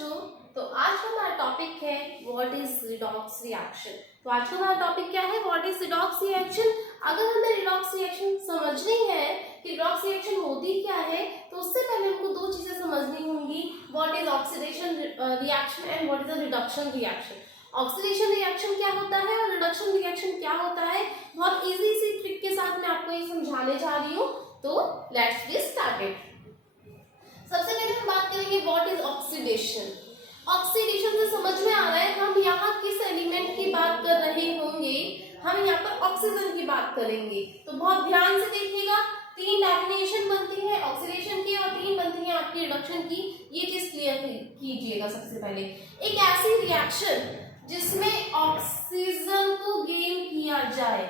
बच्चों, तो आज का हमारा टॉपिक है व्हाट इज रिडॉक्स रिएक्शन। तो आज का हमारा टॉपिक क्या है? What is redox reaction. अगर हमें रिडॉक्स रिएक्शन समझनी है कि रिडॉक्स रिएक्शन होती क्या है, तो उससे पहले हमको दो चीजें समझनी होंगी। What is oxidation reaction and what is a reduction reaction. Oxidation reaction क्या होता है और रिडक्शन रिएक्शन क्या होता है, बहुत इजी सी ट्रिक के साथ मैं आपको ये समझाने जा रही हूँ। तो लेट्स गेट स्टार्टेड। सबसे पहले हम बात करेंगे व्हाट इज ऑक्सीडेशन। ऑक्सीडेशन से समझ में आ रहा है हम यहाँ किस एलिमेंट की बात कर रहे होंगे। हम यहाँ पर ऑक्सीजन की बात करेंगे। तो बहुत ध्यान से देखिएगा, तीन डेफिनेशन बनती है ऑक्सीडेशन की और तीन बनती है आपकी रिडक्शन की। ये चीज क्लियर कीजिएगा। सबसे पहले एक ऐसी रिएक्शन जिसमें ऑक्सीजन को गेन किया जाए,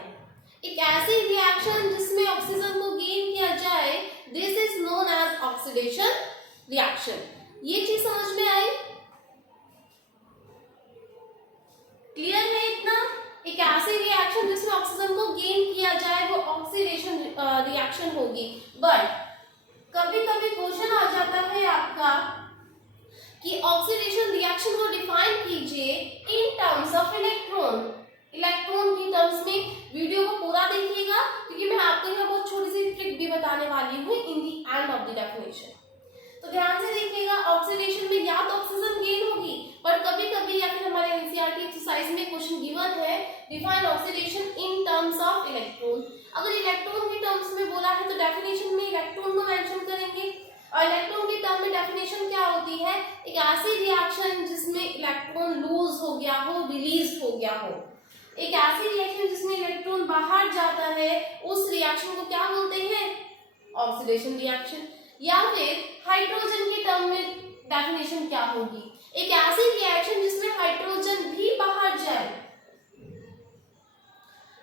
एक ऐसी रिएक्शन जिसमें ऑक्सीजन को गेन किया जाए, this is known as oxidation reaction. ये चीज समझ में आई? क्लियर है इतना? एक ऐसी रिएक्शन जिसमें ऑक्सीजन को गेन किया जाए वो ऑक्सीडेशन रिएक्शन होगी। बट कभी कभी क्वेश्चन आ जाता है आपका कि ऑक्सीडेशन रिएक्शन को डिफाइन कीजिए in terms of electron. Electron की टर्म्स में। वीडियो को पूरा देखिएगा क्योंकि मैं आपको यहाँ बहुत छोटी सी ट्रिक भी बताने वाली हूँ इन दी एंड ऑफ द डेफिनेशन। तो ध्यान से देखिएगा, ऑक्सीडेशन में या तो ऑक्सीजन गेन होगी, पर कभी कभी या फिर हमारे एनसीईआरटी एक्सरसाइज में क्वेश्चन गिवन है define oxidation in terms of electron. अगर इलेक्ट्रॉन के टर्म्स में बोला है तो डेफिनेशन में इलेक्ट्रॉन को मेंशन करेंगे। और इलेक्ट्रॉन की टर्म में डेफिनेशन क्या होती है? एक ऐसी रिएक्शन जिसमें इलेक्ट्रॉन लूज हो गया हो, रिलीज हो गया हो। एक ऐसी रिएक्शन जिसमें इलेक्ट्रॉन बाहर जाता है, उस रिएक्शन को क्या बोलते हैं? Oxidation reaction. या फिर हाइड्रोजन के टर्म में डेफिनेशन क्या होगी? एक ऐसी रिएक्शन जिसमें हाइड्रोजन भी बाहर जाए,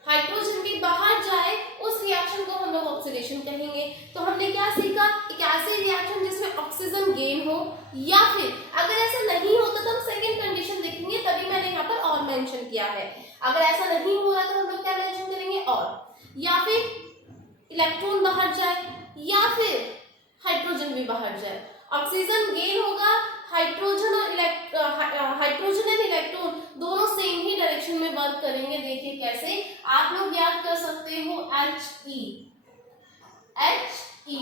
हाइड्रोजन भी बाहर जाए, उस रिएक्शन को हम लोग ऑक्सीडेशन कहेंगे। तो हमने क्या सीखा? एक ऐसी रिएक्शन जिसमें ऑक्सीजन गेन हो, या फिर अगर ऐसा नहीं होता तो हम सेकंड कंडीशन देखेंगे, तभी मैंने यहाँ पर और मेंशन किया है। अगर ऐसा नहीं हो रहा तो हम लोग क्या मेंशन करेंगे? और, या फिर इलेक्ट्रॉन बाहर जाए या फिर हाइड्रोजन भी बाहर जाए। ऑक्सीजन गेन होगा, हाइड्रोजन और हाइड्रोजन एंड इलेक्ट्रॉन दोनों सेम ही डायरेक्शन में वर्क करेंगे। देखिए कैसे आप लोग याद कर सकते हो। He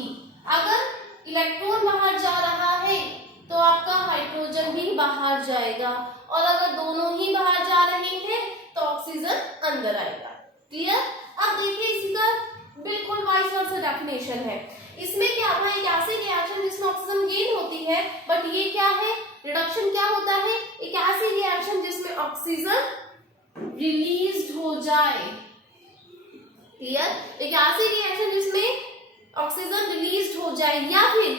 अगर इलेक्ट्रॉन बाहर जा रहा है तो आपका हाइड्रोजन भी बाहर जाएगा, और अगर दोनों ही बाहर जा रहे हैं तो ऑक्सीजन अंदर आएगा। क्लियर? अब देखिए इसी का बिल्कुल वाइस वर्सा डेफिनेशन है। इसमें क्या था? एक ऐसी रिएक्शन जिसमें ऑक्सीजन गेन होती है, बट ये क्या है? रिडक्शन क्या होता है? एक ऐसी रिएक्शन जिसमें ऑक्सीजन रिलीज्ड हो जाए। क्लियर? एक ऐसी रिएक्शन जिसमें ऑक्सीजन रिलीज्ड हो जाए, या फिर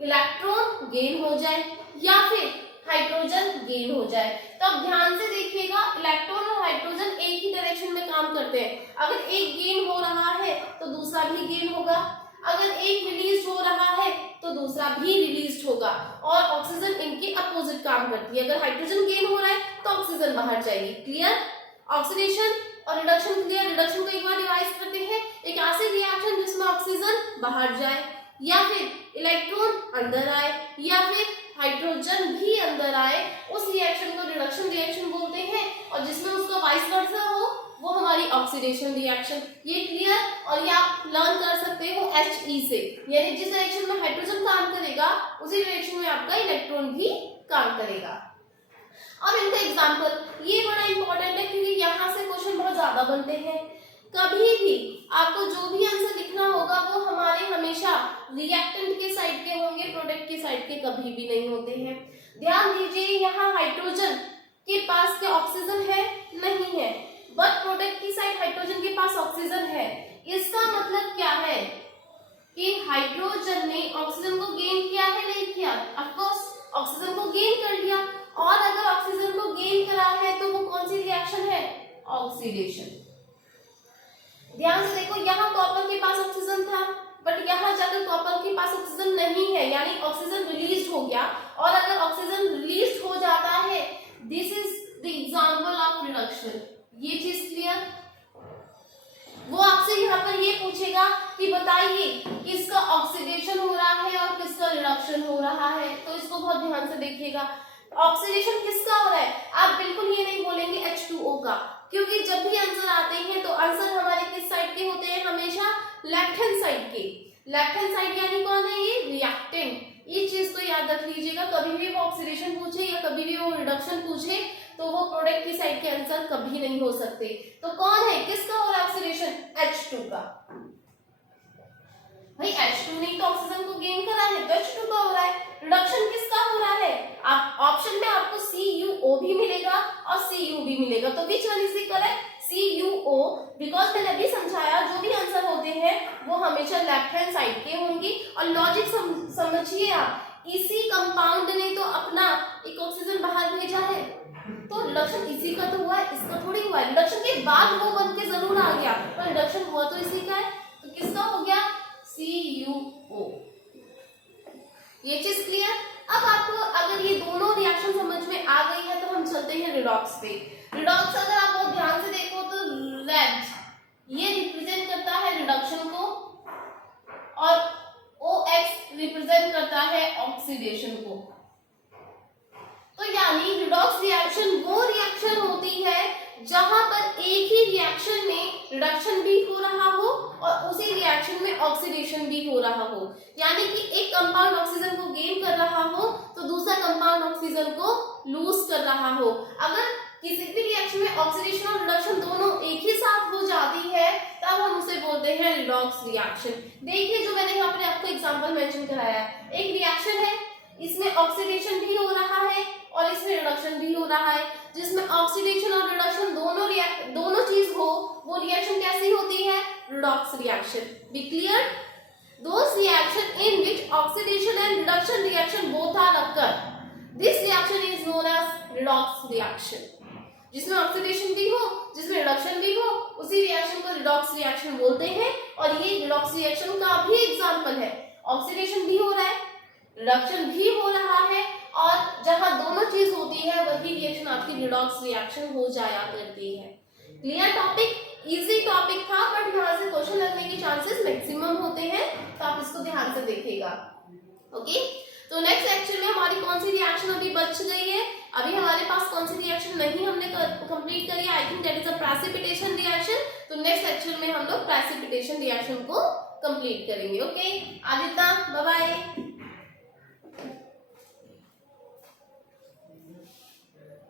इलेक्ट्रॉन गेन हो जाए, या फिर हाइड्रोजन गेन हो जाए। तो अब ध्यान से देखिएगा, इलेक्ट्रॉन और हाइड्रोजन एक ही डायरेक्शन में काम करते हैं। अगर एक गेन हो रहा है तो दूसरा भी गेन होगा, अगर एक रिलीज हो रहा है तो दूसरा भी रिलीज होगा, और ऑक्सीजन इनके अपोजिट काम करती है। अगर हाइड्रोजन गेन हो रहा है तो ऑक्सीजन बाहर जाएगी। क्लियर? ऑक्सीडेशन और रिडक्शन क्लियर। रिडक्शन को एक बार रिवाइज करते हैं। एक ऐसी रिएक्शन जिसमें ऑक्सीजन बाहर जाए, या फिर इलेक्ट्रॉन अंदर आए, या फिर हाइड्रोजन भी अंदर आए, उस रिएक्शन को रिडक्शन रिएक्शन बोलते हैं। और जिसमें उसका वाइस वर्सा हो वो हमारी ऑक्सीडेशन रिएक्शन। ये क्लियर? और ये आप लर्न कर सकते हो He से, यानी जिस डायरेक्शन में हाइड्रोजन काम करेगा उसी डायरेक्शन में आपका इलेक्ट्रॉन भी काम करेगा। अब इनका एग्जांपल ये बड़ा इंपॉर्टेंट है क्योंकि यहाँ से क्वेश्चन बहुत ज्यादा बनते हैं। कभी भी आपको जो भी आंसर लिखना होगा वो हमारे हमेशा रिएक्टेंट के साइड के होंगे, प्रोडक्ट के साइड के कभी भी नहीं होते हैं। ध्यान दीजिए, यहाँ हाइड्रोजन के पास क्या ऑक्सीजन है? नहीं है, बट प्रोडक्ट की साइड हाइड्रोजन के पास ऑक्सीजन है। इसका मतलब क्या है कि हाइड्रोजन ने ऑक्सीजन को गेन किया है? नहीं किया। ऑफ कोर्स ऑक्सीजन को गेन कर लिया, और अगर ऑक्सीजन को गेन करा है तो वो कौन सी रिएक्शन है? ऑक्सीडेशन। ध्यान से देखो, यहाँ कॉपर के पास ऑक्सीजन था, बट यहाँ जाकर कॉपर के पास ऑक्सीजन नहीं है, यानी ऑक्सीजन रिलीज हो गया। और अगर ऑक्सीजन रिलीज हो जाता है, this is the example of reduction. ये चीज क्लियर? वो आपसे यहाँ पर ये पूछेगा कि बताइए किसका ऑक्सीडेशन हो रहा है और किसका रिडक्शन हो रहा है। तो इसको बहुत ध्यान से देखिएगा। ऑक्सीडेशन किसका हो रहा है? आप बिल्कुल ये नहीं बोलेंगे H2O का, क्योंकि जब भी आंसर आते हैं तो आंसर हमारे किस साइड के होते हैं? हमेशा लेफ्ट हैंड साइड के। लेफ्ट हैंड साइड यानी कौन है? ये रिएक्टेंट। ये चीज तो याद रख लीजिएगा, कभी भी वो ऑक्सीडेशन पूछे या कभी भी वो रिडक्शन पूछे तो वो प्रोडक्ट की साइड के आंसर कभी नहीं हो सकते। तो कौन है, किसका हो रहा है ऑक्सीडेशन? H2 का। भाई H2 ने तो ऑक्सीजन को गेन करा है तो H2 का हो रहा है। रिडक्शन किसका हो रहा है? आप ऑप्शन में आपको CuO भी मिलेगा और Cu भी मिलेगा, तो which one is the correct? CuO, because मैंने अभी समझाया जो भी आंसर होते हैं वो हमेशा लेफ्ट हैंड साइड के होंगे। और लॉजिक समझिए आप, इसी कंपाउंड ने तो अपना एक ऑक्सीजन बाहर भेजा है, तो रिडक्शन इसी का तो हुआ है, इसका थोड़ी हुआ है। रिडक्शन के बाद वो बन के जरूर आ गया, पर रिडक्शन हुआ तो इसी का है, तो किसका हो गया? CuO। ये चीज क्लियर? अब आपको अगर ये दोनों रिएक्शन समझ में आ गई है तो हम चलते हैं रिडॉक्स पे। रिडॉक्स अगर आप बहुत ध्यान से देखो तो रेड ये रिप्रेजेंट करता है रिडक्शन को और OX रिप्रेजेंट करता है ऑक्सीडेशन को। तो यानी रिडॉक्स रिएक्शन वो रिएक्शन होती है जहां पर एक ही रिएक्शन में रिडक्शन भी हो रहा हो और उसी रिएक्शन में ऑक्सीडेशन भी हो रहा हो। यानी कि एक कंपाउंड ऑक्सीजन को गेन कर रहा हो तो दूसरा कंपाउंड ऑक्सीजन को लूज कर रहा हो। अगर किसी भी रिएक्शन में ऑक्सीडेशन और रिडक्शन दोनों एक ही साथ हो जाती है तब हम उसे बोलते हैं रिडॉक्स रिएक्शन। देखिए जो मैंने यहाँ पर आपको एग्जांपल मेंशन कराया है, एक रिएक्शन है, इसमें ऑक्सीडेशन भी हो रहा है और इसमें रिडक्शन भी हो रहा है। जिसमें ऑक्सीडेशन और रिडक्शन दोनों चीज हो वो रिएक्शन कैसी होती है? Redox reaction. Be clear? Those reaction in which oxidation and reduction reaction both are occur, this reaction is known as redox reaction। जिसमें ऑक्सीडेशन भी हो जिसमें रिडक्शन भी हो उसी रिएक्शन को रिडॉक्स रिएक्शन बोलते हैं। और ये रिडॉक्स रिएक्शन का भी एग्जांपल है, ऑक्सीडेशन भी हो रहा है, रिडक्शन भी हो रहा है और जहां दोनों चीज होती है वही रिएक्शन आपकी रिडॉक्स रिएक्शन हो जाया करती है। Clear topic? इजी टॉपिक था बट यहाँ से क्वेश्चन लगने के चांसेस मैक्सिमम होते हैं, तो आप इसको ध्यान से देखिएगा। ओके, तो नेक्स्ट लेक्चर में हमारी कौन सी रिएक्शन अभी बच गई है? अभी हमारे पास कौन सी रिएक्शन नहीं हमने कंप्लीट करी? I think that is a precipitation reaction. तो नेक्स्ट लेक्चर में हम लोग प्रेसिपिटेशन रिएक्शन को कंप्लीट करेंगे। ओके, आज इतना, बाय बाय।